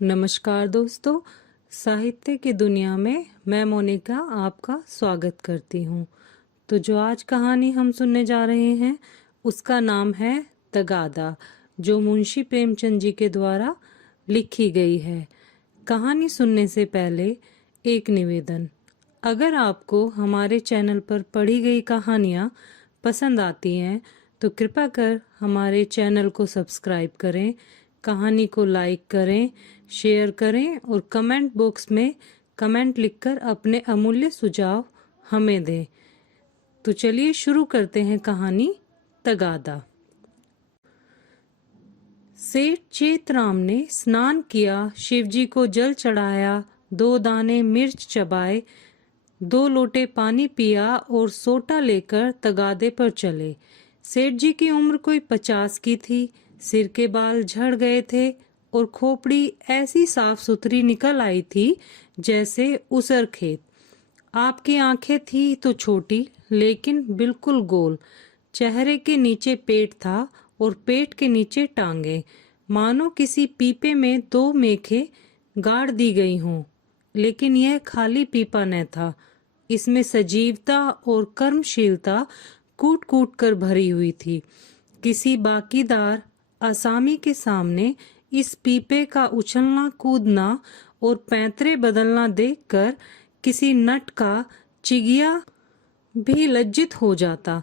नमस्कार दोस्तों, साहित्य की दुनिया में मैं मोनिका आपका स्वागत करती हूँ। तो जो आज कहानी हम सुनने जा रहे हैं उसका नाम है तगादा, जो मुंशी प्रेमचंद जी के द्वारा लिखी गई है। कहानी सुनने से पहले एक निवेदन, अगर आपको हमारे चैनल पर पढ़ी गई कहानियाँ पसंद आती हैं तो कृपया कर हमारे चैनल को सब्सक्राइब करें, कहानी को लाइक करें, शेयर करें और कमेंट बॉक्स में कमेंट लिखकर अपने अमूल्य सुझाव हमें दें। तो चलिए शुरू करते हैं कहानी तगादा। सेठ चेतराम ने स्नान किया, शिवजी को जल चढ़ाया, 2 दाने मिर्च चबाए, 2 लोटे पानी पिया और सोटा लेकर तगादे पर चले। सेठ जी की उम्र कोई 50 की थी। सिर के बाल झड़ गए थे और खोपड़ी ऐसी साफ सुथरी निकल आई थी जैसे उसर खेत। आपकी आंखें थी तो छोटी लेकिन बिल्कुल गोल। चेहरे के नीचे पेट था और पेट के नीचे टांगे, मानो किसी पीपे में 2 मेखें गाड़ दी गई हों। लेकिन यह खाली पीपा न था, इसमें सजीवता और कर्मशीलता कूट कूट कर भरी हुई थी। किसी बाकीदार आसामी के सामने इस पीपे का उछलना कूदना और पैंतरे बदलना देखकर किसी नट का चिगिया भी लज्जित हो जाता।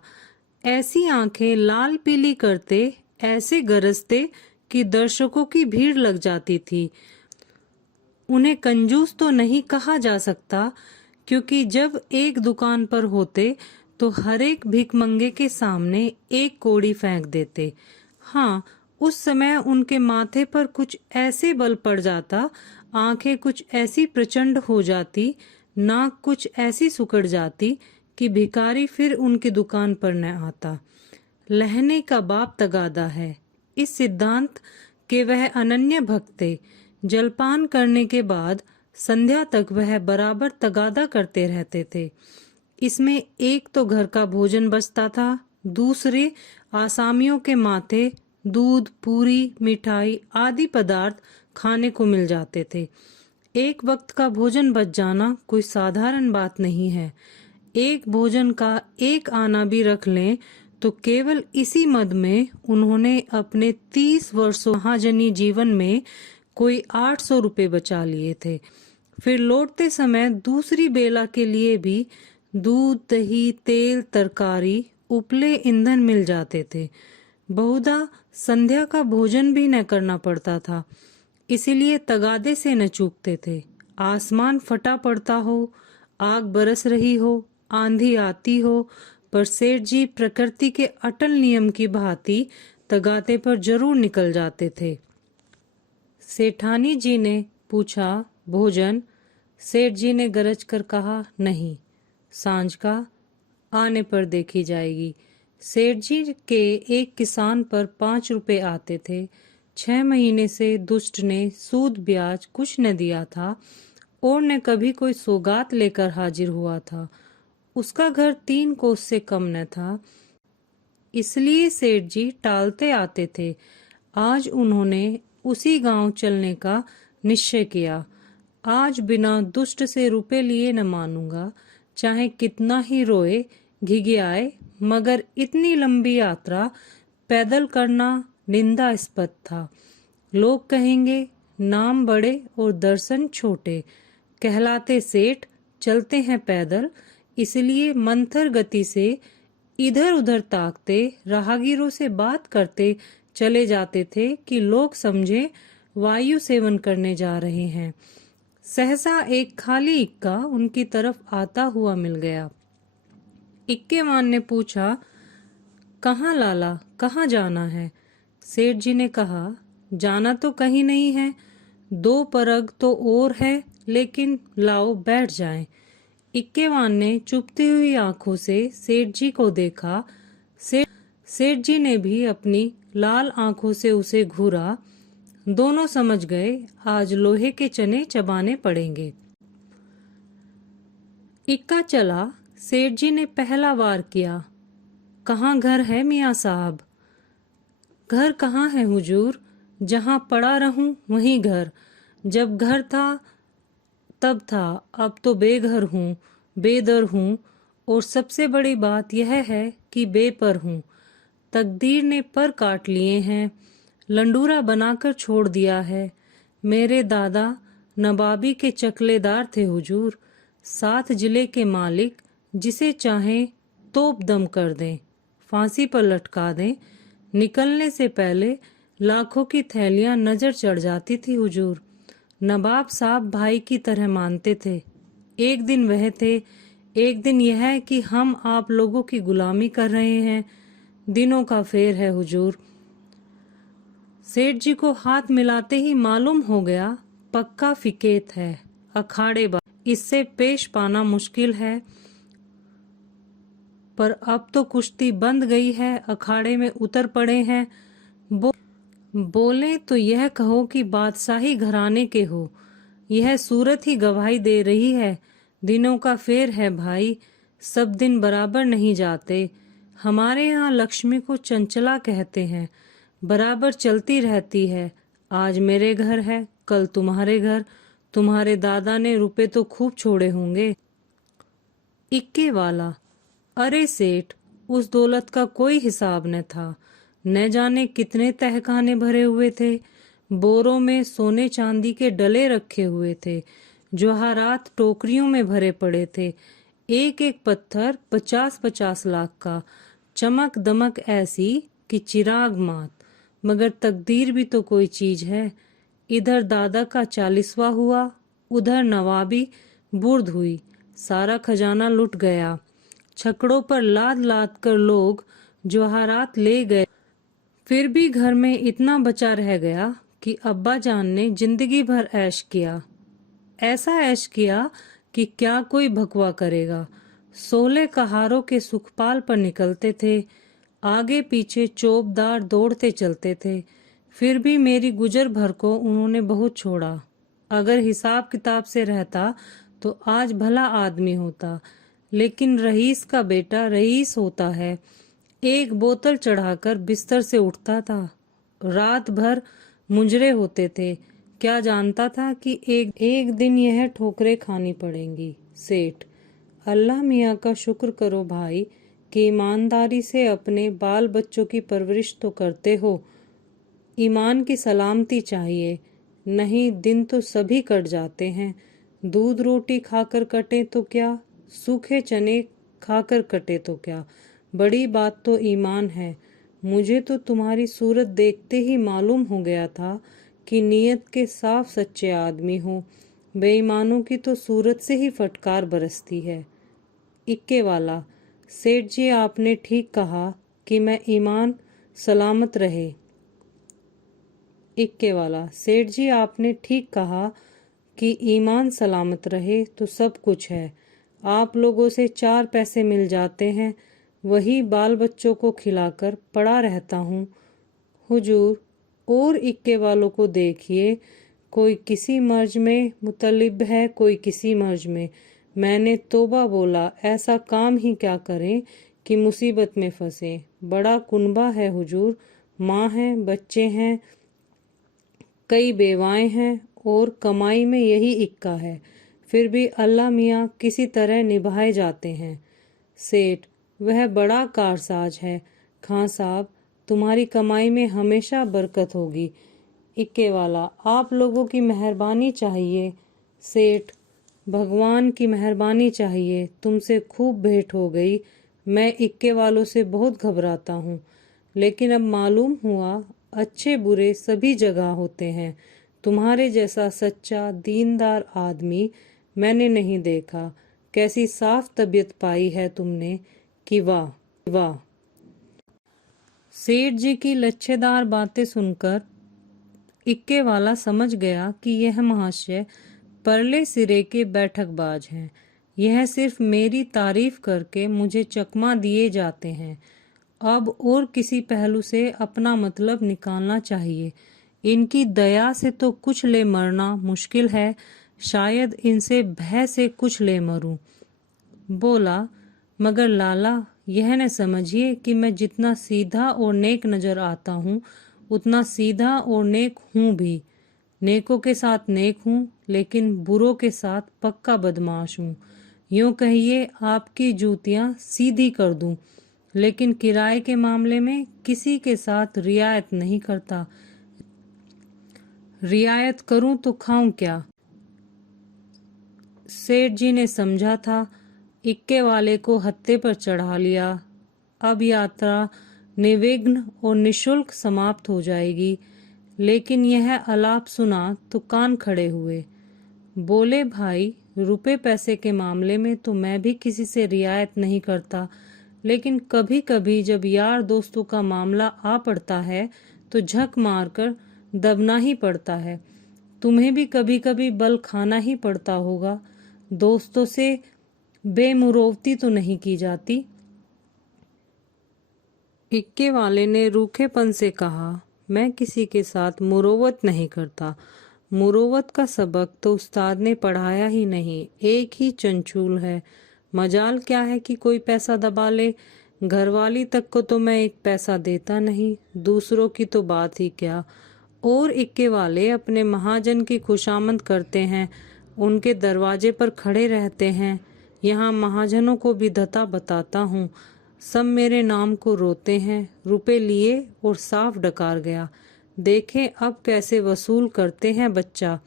ऐसी आंखें लाल पीली करते, ऐसे गरजते कि दर्शकों की भीड़ लग जाती थी। उन्हें कंजूस तो नहीं कहा जा सकता, क्योंकि जब एक दुकान पर होते तो हर एक भिखमंगे के सामने एक कौड़ी फेंक देते। हाँ, उस समय उनके माथे पर कुछ ऐसे बल पड़ जाता, आंखें कुछ ऐसी प्रचंड हो जाती, नाक कुछ ऐसी सुकड़ जाती कि भिखारी फिर उनकी दुकान पर न आता। लहने का बाप तगादा है, इस सिद्धांत के वह अनन्य भक्त थे। जलपान करने के बाद संध्या तक वह बराबर तगादा करते रहते थे। इसमें एक तो घर का भोजन बचता था, दूसरे आसामियों के माथे दूध, पूरी, मिठाई आदि पदार्थ खाने को मिल जाते थे। एक वक्त का भोजन बच जाना कोई साधारण बात नहीं है। एक भोजन का एक आना भी रख लें तो केवल इसी मद में उन्होंने अपने 30 वर्षों महाजनी जीवन में कोई 800 रुपये बचा लिए थे। फिर लौटते समय दूसरी बेला के लिए भी दूध, दही, तेल, तरकारी, उपले ईंधन मिल जाते थे। बहुधा संध्या का भोजन भी न करना पड़ता था, इसीलिए तगादे से न चूकते थे। आसमान फटा पड़ता हो, आग बरस रही हो, आंधी आती हो, पर सेठ जी प्रकृति के अटल नियम की भांति तगादे पर जरूर निकल जाते थे। सेठानी जी ने पूछा, भोजन? सेठ जी ने गरज कर कहा, नहीं, सांझ का आने पर देखी जाएगी। सेठ जी के एक किसान पर 5 रुपए आते थे। 6 महीने से दुष्ट ने सूद ब्याज कुछ न दिया था और न कभी कोई सौगात लेकर हाजिर हुआ था। उसका घर 3 कोस से कम न था, इसलिए सेठ जी टालते आते थे। आज उन्होंने उसी गांव चलने का निश्चय किया। आज बिना दुष्ट से रुपए लिए न मानूंगा, चाहे कितना ही रोए घिघियाए, मगर इतनी लंबी यात्रा पैदल करना निंदास्पद था। लोग कहेंगे नाम बड़े और दर्शन छोटे, कहलाते सेठ, चलते हैं पैदल। इसलिए मंथर गति से इधर उधर ताकते, राहगीरों से बात करते चले जाते थे कि लोग समझे वायु सेवन करने जा रहे हैं। सहसा एक खाली इक्का उनकी तरफ आता हुआ मिल गया। इक्केवान ने पूछा, कहाँ लाला, कहाँ जाना है? सेठ जी ने कहा, जाना तो कहीं नहीं है, 2 परग तो और है, लेकिन लाओ बैठ जाएं। इक्केवान ने चुभती हुई आंखों से सेठ जी को देखा। सेठ जी ने भी अपनी लाल आंखों से उसे घूरा। दोनों समझ गए आज लोहे के चने चबाने पड़ेंगे। इक्का चला। सेठ जी ने पहला वार किया, कहाँ घर है मियाँ साहब? घर कहाँ है हुजूर, जहाँ पड़ा रहूं वहीं घर। जब घर था तब था, अब तो बेघर हूँ, बेदर हूँ, और सबसे बड़ी बात यह है कि बेपर हूँ। तकदीर ने पर काट लिए हैं, लंडूरा बनाकर छोड़ दिया है। मेरे दादा नवाबी के चकलेदार थे हुजूर, 7 जिले के मालिक, जिसे चाहें तोप दम कर दें, फांसी पर लटका दें। निकलने से पहले लाखों की थैलियां नजर चढ़ जाती थी हुजूर। नवाब साहब भाई की तरह मानते थे। एक दिन वह थे, एक दिन यह है कि हम आप लोगों की गुलामी कर रहे हैं। दिनों का फेर है हुजूर। सेठ जी को हाथ मिलाते ही मालूम हो गया, पक्का फिकेत है, अखाड़ेबाज, इससे पेश पाना मुश्किल है। पर अब तो कुश्ती बंद गई है, अखाड़े में उतर पड़े हैं। बोले तो यह कहो कि बादशाही घराने के हो। यह सूरत ही गवाही दे रही है। दिनों का फेर है भाई, सब दिन बराबर नहीं जाते। हमारे यहाँ लक्ष्मी को चंचला कहते हैं, बराबर चलती रहती है। आज मेरे घर है, कल तुम्हारे घर। तुम्हारे दादा ने रुपए तो खूब छोड़े होंगे। इक्के वाला, अरे सेठ, उस दौलत का कोई हिसाब न था। न जाने कितने तहखाने भरे हुए थे। बोरों में सोने चांदी के डले रखे हुए थे। जवाहरात टोकरियों में भरे पड़े थे। एक एक पत्थर 50-50 लाख का। चमक दमक ऐसी कि चिराग मात। मगर तकदीर भी तो कोई चीज है। इधर दादा का 40वां हुआ, उधर नवाबी बुर्द हुई। सारा खजाना लुट गया। छकड़ों पर लाद लाद कर लोग जवाहरात ले गए। फिर भी घर में इतना बचा रह गया कि अब्बा जान ने जिंदगी भर ऐश किया। ऐसा ऐश किया कि क्या कोई भकवा करेगा। 16 कहारों के सुखपाल पर निकलते थे। आगे पीछे चौबदार दौड़ते चलते थे। फिर भी मेरी गुजर भर को उन्होंने बहुत छोड़ा। अगर हिसाब किताब से रहता तो आज भला आदमी होता। लेकिन रईस का बेटा रईस होता है। एक बोतल चढ़ाकर बिस्तर से उठता था। रात भर मुंजरे होते थे। क्या जानता था कि एक दिन यह ठोकरें खानी पड़ेंगी। सेठ, अल्लाह मियाँ का शुक्र करो भाई कि ईमानदारी से अपने बाल बच्चों की परवरिश तो करते हो। ईमान की सलामती चाहिए, नहीं दिन तो सभी कट जाते हैं। दूध रोटी खाकर कटे तो क्या, सूखे चने खाकर कटे तो क्या, बड़ी बात तो ईमान है। मुझे तो तुम्हारी सूरत देखते ही मालूम हो गया था कि नीयत के साफ सच्चे आदमी हो। बेईमानों की तो सूरत से ही फटकार बरसती है। इक्के वाला, सेठ जी आपने ठीक कहा कि मैं ईमान सलामत रहे। इक्के वाला, सेठ जी आपने ठीक कहा कि ईमान सलामत रहे तो सब कुछ है। आप लोगों से 4 पैसे मिल जाते हैं, वही बाल बच्चों को खिलाकर पड़ा रहता हूँ। हुजूर, और इक्के वालों को देखिए, कोई किसी मर्ज में मुतलिब है, कोई किसी मर्ज में। मैंने तोबा बोला, ऐसा काम ही क्या करें कि मुसीबत में फंसे। बड़ा कुनबा है हुजूर, माँ है, बच्चे हैं, कई बेवाएं हैं, और कमाई में यही इक्का है। फिर भी अल्लाह मियाँ किसी तरह निभाए जाते हैं। सेठ, वह बड़ा कारसाज है। खां साहब, तुम्हारी कमाई में हमेशा बरकत होगी। इक्के वाला, आप लोगों की मेहरबानी चाहिए। सेठ, भगवान की मेहरबानी चाहिए। तुमसे खूब भेंट हो गई। मैं इक्के वालों से बहुत घबराता हूँ, लेकिन अब मालूम हुआ अच्छे बुरे सभी जगह होते हैं। तुम्हारे जैसा सच्चा दीनदार आदमी मैंने नहीं देखा। कैसी साफ तबीयत पाई है तुमने कि वाह वाह। सेठ जी की लच्छेदार बातें सुनकर इक्के वाला समझ गया कि यह महाशय परले सिरे के बैठकबाज हैं। यह सिर्फ मेरी तारीफ करके मुझे चकमा दिए जाते हैं। अब और किसी पहलू से अपना मतलब निकालना चाहिए। इनकी दया से तो कुछ ले मरना मुश्किल है, शायद इनसे भय से कुछ ले मरूं। बोला, मगर लाला, यह न समझिए कि मैं जितना सीधा और नेक नजर आता हूँ उतना सीधा और नेक हूँ भी। नेकों के साथ नेक हूँ, लेकिन बुरों के साथ पक्का बदमाश हूँ। यूं कहिए आपकी जूतियां सीधी कर दूं, लेकिन किराए के मामले में किसी के साथ रियायत नहीं करता। रियायत करूं तो खाऊं क्या? सेठ जी ने समझा था, इक्के वाले को हत्थे पर चढ़ा लिया। अब यात्रा निर्विघ्न और निशुल्क समाप्त हो जाएगी। लेकिन यह आलाप सुना तो कान खड़े हुए। बोले, भाई, रुपए पैसे के मामले में तो मैं भी किसी से रियायत नहीं करता, लेकिन कभी कभी जब यार दोस्तों का मामला आ पड़ता है तो झक मारकर दबना ही पड़ता है। तुम्हें भी कभी कभी बल खाना ही पड़ता होगा। दोस्तों से बेमुरौवती तो नहीं की जाती। इक्के वाले ने रूखेपन से कहा, मैं किसी के साथ मुरोवत नहीं करता। मुरोवत का सबक तो उस्ताद ने पढ़ाया ही नहीं, एक ही चंचूल है। मजाल क्या है कि कोई पैसा दबा ले। घरवाली तक को तो मैं एक पैसा देता नहीं, दूसरों की तो बात ही क्या। और इक्के वाले अपने महाजन की खुशामद करते हैं, उनके दरवाजे पर खड़े रहते हैं। यहाँ महाजनों को भी धता बताता हूँ, सब मेरे नाम को रोते हैं। रुपए लिए और साफ डकार गया। देखें अब कैसे वसूल करते हैं बच्चा।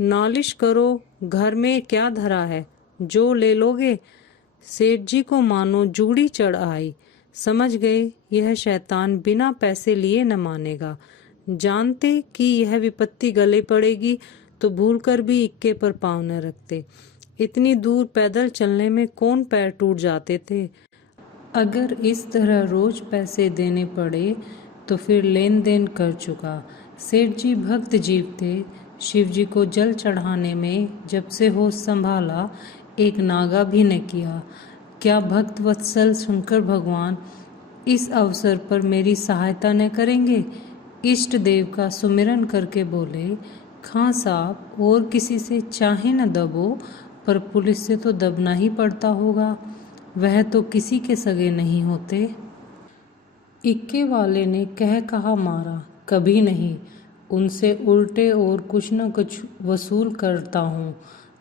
नालिश करो, घर में क्या धरा है, जो ले लोगे। सेठ जी को मानो जूड़ी चढ़ आई। समझ गए यह शैतान बिना पैसे लिए न मानेगा। जानते कि यह विपत्ति गले पड़ेगी तो भूलकर भी इक्के पर पाँव न रखते। इतनी दूर पैदल चलने में कौन पैर टूट जाते थे। अगर इस तरह रोज पैसे देने पड़े तो फिर लेन देन कर चुका। सेठ जी भक्त जीव थे। शिव जी को जल चढ़ाने में जब से होश संभाला एक नागा भी न किया। क्या भक्त वत्सल शंकर भगवान इस अवसर पर मेरी सहायता न करेंगे? इष्ट देव का सुमिरन करके बोले, खां साहब, और किसी से चाहे न दबो, पर पुलिस से तो दबना ही पड़ता होगा। वह तो किसी के सगे नहीं होते। इक्के वाले ने कहा मारा, कभी नहीं। उनसे उल्टे और कुछ न कुछ वसूल करता हूँ।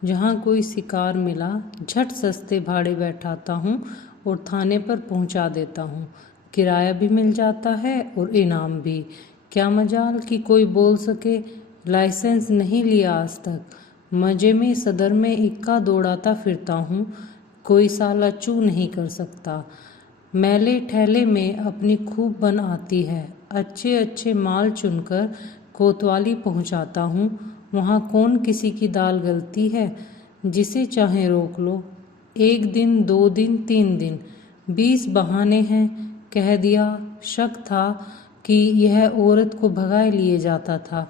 जहाँ कोई शिकार मिला झट सस्ते भाड़े बैठाता हूँ और थाने पर पहुँचा देता हूँ। किराया भी मिल जाता है और इनाम भी। क्या मजाल कि कोई बोल सके, लाइसेंस नहीं लिया आज तक। मजे में सदर में इक्का दौड़ाता फिरता हूँ, कोई साला चू नहीं कर सकता। मैले ठेले में अपनी खूब बन आती है। अच्छे अच्छे माल चुनकर कोतवाली पहुंचाता हूँ। वहाँ कौन किसी की दाल गलती है। जिसे चाहे रोक लो। 1 दिन 2 दिन 3 दिन 20 बहाने हैं। कह दिया, शक था कि यह औरत को भगाए लिए जाता था।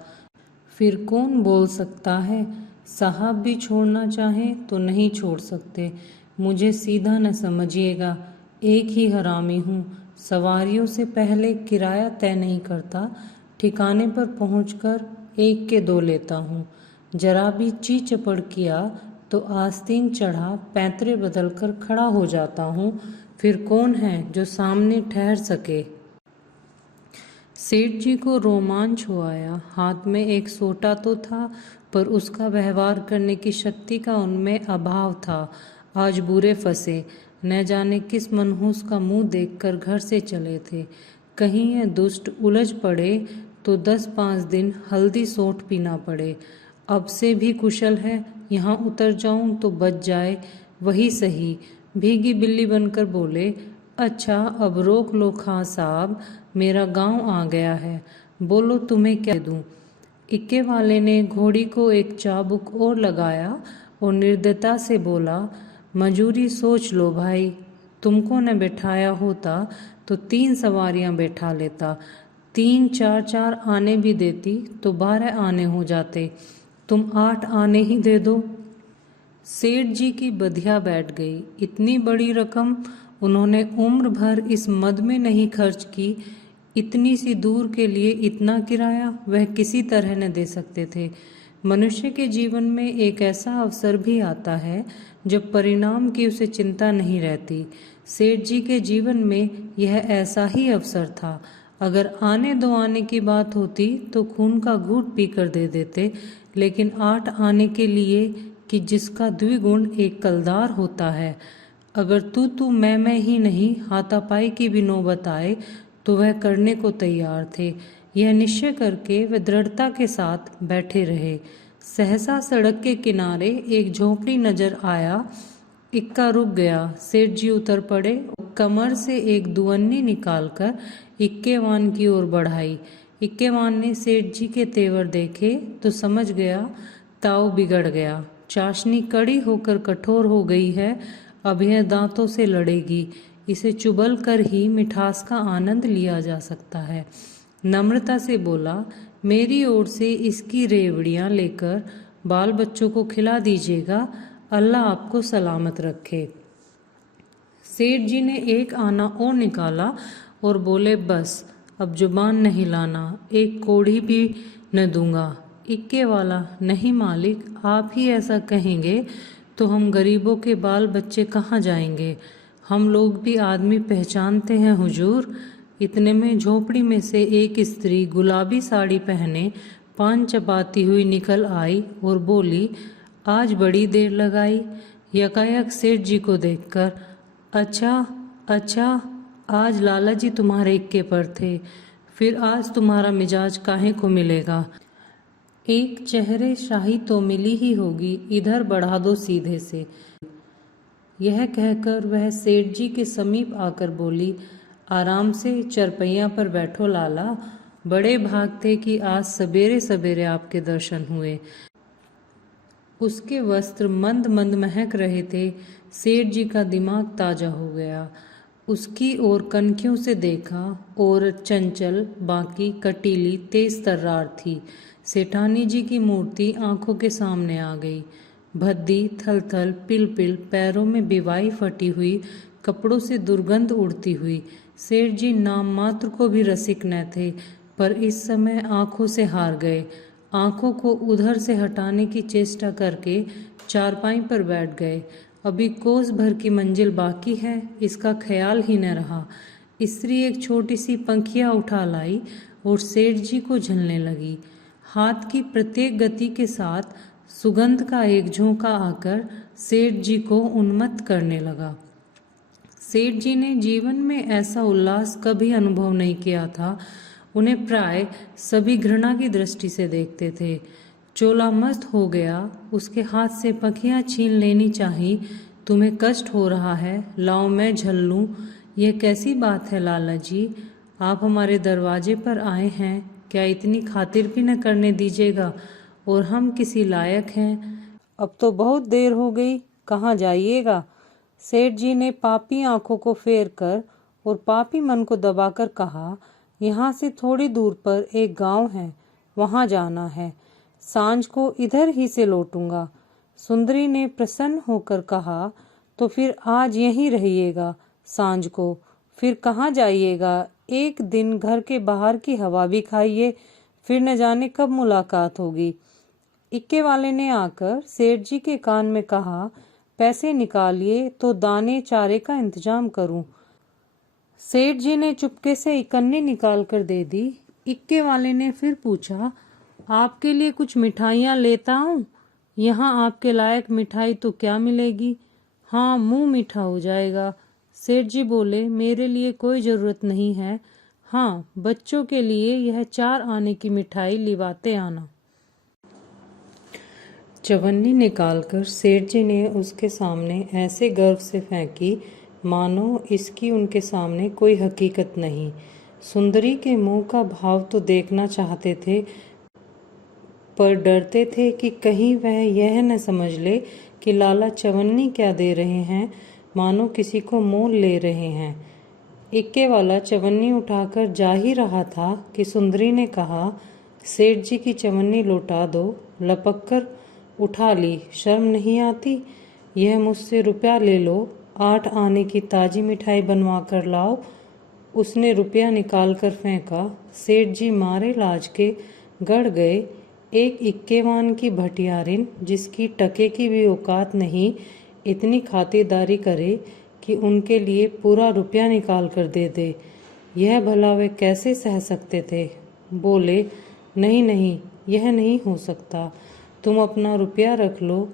फिर कौन बोल सकता है। साहब भी छोड़ना चाहें तो नहीं छोड़ सकते। मुझे सीधा न समझिएगा, एक ही हरामी हूँ। सवारियों से पहले किराया तय नहीं करता, ठिकाने पर पहुंचकर 1 के 2 लेता हूँ। जरा भी ची चपड़ किया तो आस्तीन चढ़ा पैंतरे बदलकर खड़ा हो जाता हूँ। फिर कौन है जो सामने ठहर सके। सेठ जी को रोमांच हो आया। हाथ में एक सोटा तो था, पर उसका व्यवहार करने की शक्ति का उनमें अभाव था। आज बुरे फंसे। न जाने किस मनहूस का मुंह देखकर घर से चले थे। कहीं यह दुष्ट उलझ पड़े तो 10-5 दिन हल्दी सोंठ पीना पड़े। अब से भी कुशल है, यहाँ उतर जाऊं तो बच जाए, वही सही। भीगी बिल्ली बनकर बोले, अच्छा अब रोक लो खां साहब, मेरा गांव आ गया है, बोलो तुम्हें क्या दूं। इक्के वाले ने घोड़ी को एक चाबुक और लगाया और निर्दयता से बोला, मजूरी सोच लो भाई, तुमको न बैठाया होता तो 3 सवारियां बैठा लेता। 3 4 आने भी देती तो 12 आने हो जाते। तुम 8 आने ही दे दो। सेठ जी की बधिया बैठ गई। इतनी बड़ी रकम उन्होंने उम्र भर इस मद में नहीं खर्च की। इतनी सी दूर के लिए इतना किराया वह किसी तरह न दे सकते थे। मनुष्य के जीवन में एक ऐसा अवसर भी आता है जब परिणाम की उसे चिंता नहीं रहती। सेठ जी के जीवन में यह ऐसा ही अवसर था। अगर आने दो आने की बात होती तो खून का घूंट पी कर दे देते, लेकिन 8 आने के लिए कि जिसका द्विगुण एक कलदार होता है। अगर तू मैं ही नहीं हाथापाई की भी नौबत आए तो वह करने को तैयार थे। यह निश्चय करके वे दृढ़ता के साथ बैठे रहे। सहसा सड़क के किनारे एक झोंपड़ी नजर आया। इक्का रुक गया। सेठ जी उतर पड़े। कमर से एक दुअन्नी निकालकर इक्केवान की ओर बढ़ाई। इक्केवान ने सेठ जी के तेवर देखे तो समझ गया ताव बिगड़ गया। चाशनी कड़ी होकर कठोर हो गई है। अब यह दांतों से लड़ेगी। इसे चुबल कर ही मिठास का आनंद लिया जा सकता है। नम्रता से बोला, मेरी ओर से इसकी रेवड़ियां लेकर बाल बच्चों को खिला दीजिएगा। अल्लाह आपको सलामत रखे। सेठ जी ने एक आना और निकाला और बोले, बस अब जुबान नहीं लाना, एक कोड़ी भी न दूंगा। इक्के वाला, नहीं मालिक, आप ही ऐसा कहेंगे तो हम गरीबों के बाल बच्चे कहाँ जाएंगे? हम लोग भी आदमी पहचानते हैं हुजूर। इतने में झोपड़ी में से एक स्त्री गुलाबी साड़ी पहने पान चबाती हुई निकल आई और बोली, आज बड़ी देर लगाई। यकायक सेठ जी को देखकर, अच्छा, आज लाला जी तुम्हारे इक्के पर थे, फिर आज तुम्हारा मिजाज काहे को मिलेगा? एक चेहरे शाही तो मिली ही होगी, इधर बढ़ा दो सीधे से। यह कहकर वह सेठ जी के समीप आकर बोली, आराम से चरपैया पर बैठो लाला, बड़े भाग थे कि आज सवेरे सवेरे आपके दर्शन हुए। उसके वस्त्र मंद मंद महक रहे थे। सेठ जी का दिमाग ताजा हो गया। उसकी ओर कनखियों से देखा और चंचल, बाकी कटीली, तेज तर्रार थी। सेठानी जी की मूर्ति आंखों के सामने आ गई। भद्दी, थल पिल पैरों में बिवाई फटी हुई, कपड़ों से दुर्गंध उड़ती हुई। सेठ जी नाम मात्र को भी रसिक न थे, पर इस समय आंखों से हार गए। आंखों को उधर से हटाने की चेष्टा करके चारपाई पर बैठ गए। अभी कोस भर की मंजिल बाकी है, इसका ख्याल ही न रहा। स्त्री एक छोटी सी पंखिया उठा लाई और सेठ जी को झलने लगी। हाथ की प्रत्येक गति के साथ सुगंध का एक झोंका आकर सेठ जी को उन्मत्त करने लगा। सेठ जी ने जीवन में ऐसा उल्लास कभी अनुभव नहीं किया था। उन्हें प्राय सभी घृणा की दृष्टि से देखते थे। चोला मस्त हो गया। उसके हाथ से पंखियां छीन लेनी चाही। तुम्हें कष्ट हो रहा है, लाओ मैं झल लूं। यह कैसी बात है लाला जी, आप हमारे दरवाजे पर आए हैं, क्या इतनी खातिर भी न करने दीजिएगा? और हम किसी लायक हैं? अब तो बहुत देर हो गई, कहाँ जाइएगा? सेठ जी ने पापी आंखों को फेर कर और पापी मन को दबाकर कहा, यहाँ से थोड़ी दूर पर एक गांव है, वहां जाना है। सांझ को इधर ही से लौटूंगा। सुंदरी ने प्रसन्न होकर कहा, तो फिर आज यहीं रहिएगा, सांझ को फिर कहाँ जाइएगा? एक दिन घर के बाहर की हवा भी खाइए, फिर न जाने कब मुलाकात होगी। इक्के वाले ने आकर सेठ जी के कान में कहा, पैसे निकालिए तो दाने चारे का इंतजाम करूं। सेठ जी ने चुपके से इकन्नी निकाल कर दे दी। इक्के वाले ने फिर पूछा, आपके लिए कुछ मिठाइयाँ लेता हूँ? यहाँ आपके लायक मिठाई तो क्या मिलेगी? हाँ, मुंह मीठा हो जाएगा। सेठ जी बोले, मेरे लिए कोई जरूरत नहीं है। हाँ, बच्चों के लिए यह 4 आने की मिठाई लिवाते आना। चवन्नी निकालकर सेठ जी ने उसके सामने ऐसे गर्व से फेंकी मानो इसकी उनके सामने कोई हकीकत नहीं। सुंदरी के मुंह का भाव तो देखना चाहते थे, पर डरते थे कि कहीं वह यह न समझ ले कि लाला चवन्नी क्या दे रहे हैं, मानो किसी को मोल ले रहे हैं। इक्के वाला चवन्नी उठाकर जा ही रहा था कि सुंदरी ने कहा, सेठ जी की चवन्नी लौटा दो। लपक कर उठा ली, शर्म नहीं आती? यह मुझसे रुपया ले लो, 8 आने की ताजी मिठाई बनवा कर लाओ। उसने रुपया निकाल कर फेंका। सेठ जी मारे लाज के गड़ गए। एक इक्केवान की भटियारिन, जिसकी टके की भी औकात नहीं, इतनी खातिरदारी करे कि उनके लिए पूरा रुपया निकाल कर दे दे। यह भला वे कैसे सह सकते थे। बोले, नहीं नहीं, यह नहीं हो सकता, तुम अपना रुपया रख लो।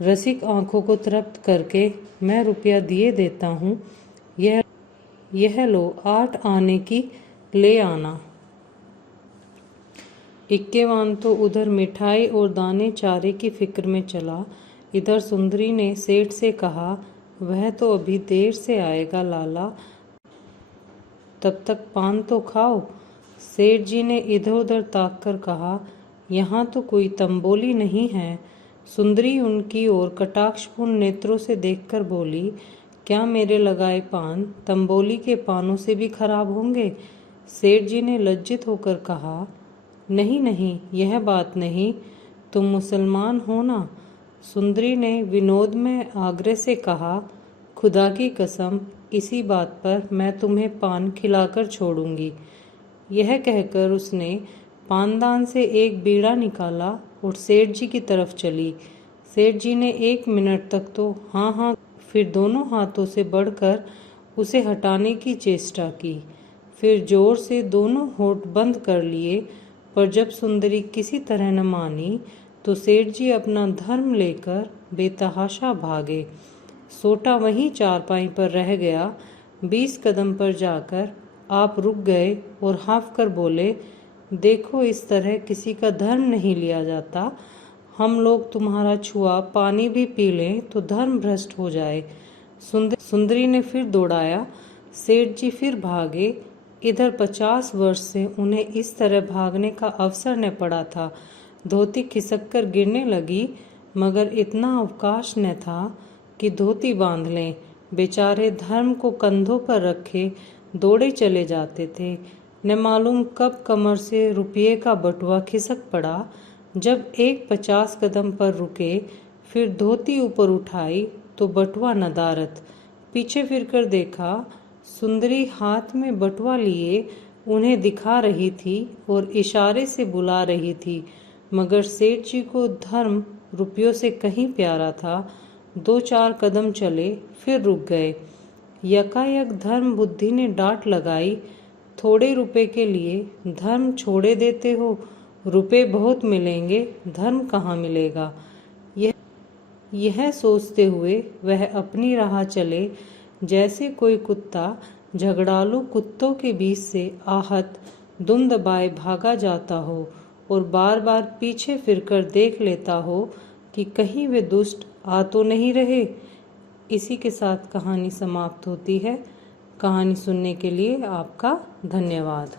रसिक आंखों को तृप्त करके, मैं रुपया दिए देता हूँ, यह लो 8 आने की ले आना। इक्केवान तो उधर मिठाई और दाने चारे की फिक्र में चला। इधर सुंदरी ने सेठ से कहा, वह तो अभी देर से आएगा लाला, तब तक पान तो खाओ। सेठ जी ने इधर उधर ताक कर कहा, यहाँ तो कोई तंबोली नहीं है। सुंदरी उनकी ओर कटाक्षपूर्ण नेत्रों से देखकर बोली, क्या मेरे लगाए पान तंबोली के पानों से भी खराब होंगे? सेठ जी ने लज्जित होकर कहा, नहीं नहीं, यह बात नहीं, तुम मुसलमान हो ना। सुंदरी ने विनोद में आग्रह से कहा, खुदा की कसम, इसी बात पर मैं तुम्हें पान खिलाकर छोड़ूंगी। यह कहकर उसने पानदान से एक बीड़ा निकाला और सेठ जी की तरफ चली। सेठ जी ने 1 मिनट तक तो हाँ हाँ, फिर दोनों हाथों से बढ़कर उसे हटाने की चेष्टा की, फिर जोर से दोनों होठ बंद कर लिए, पर जब सुंदरी किसी तरह न मानी तो सेठ जी अपना धर्म लेकर बेतहाशा भागे। सोटा वहीं चारपाई पर रह गया। 20 कदम पर जाकर आप रुक गए और हाँफ कर बोले, देखो, इस तरह किसी का धर्म नहीं लिया जाता। हम लोग तुम्हारा छुआ पानी भी पी लें तो धर्म भ्रष्ट हो जाए। सुंदरी ने फिर दौड़ाया। सेठ जी फिर भागे। इधर 50 वर्ष से उन्हें इस तरह भागने का अवसर न पड़ा था। धोती खिसक कर गिरने लगी, मगर इतना अवकाश न था कि धोती बांध लें। बेचारे धर्म को कंधों पर रखे दौड़े चले जाते थे। न मालूम कब कमर से रुपये का बटुआ खिसक पड़ा। जब एक 50 कदम पर रुके, फिर धोती ऊपर उठाई तो बटुआ नदारद। पीछे फिरकर देखा, सुंदरी हाथ में बटुआ लिए उन्हें दिखा रही थी और इशारे से बुला रही थी, मगर सेठ जी को धर्म रुपयों से कहीं प्यारा था। 2-4 कदम चले, फिर रुक गए। यकायक धर्म बुद्धि ने डांट लगाई, थोड़े रुपए के लिए धर्म छोड़े देते हो, रुपए बहुत मिलेंगे, धर्म कहाँ मिलेगा। यह सोचते हुए वह अपनी राह चले, जैसे कोई कुत्ता झगड़ालू कुत्तों के बीच से आहत दुम दबाए भागा जाता हो और बार बार पीछे फिरकर देख लेता हो कि कहीं वे दुष्ट आ तो नहीं रहे। इसी के साथ कहानी समाप्त होती है। कहानी सुनने के लिए आपका धन्यवाद।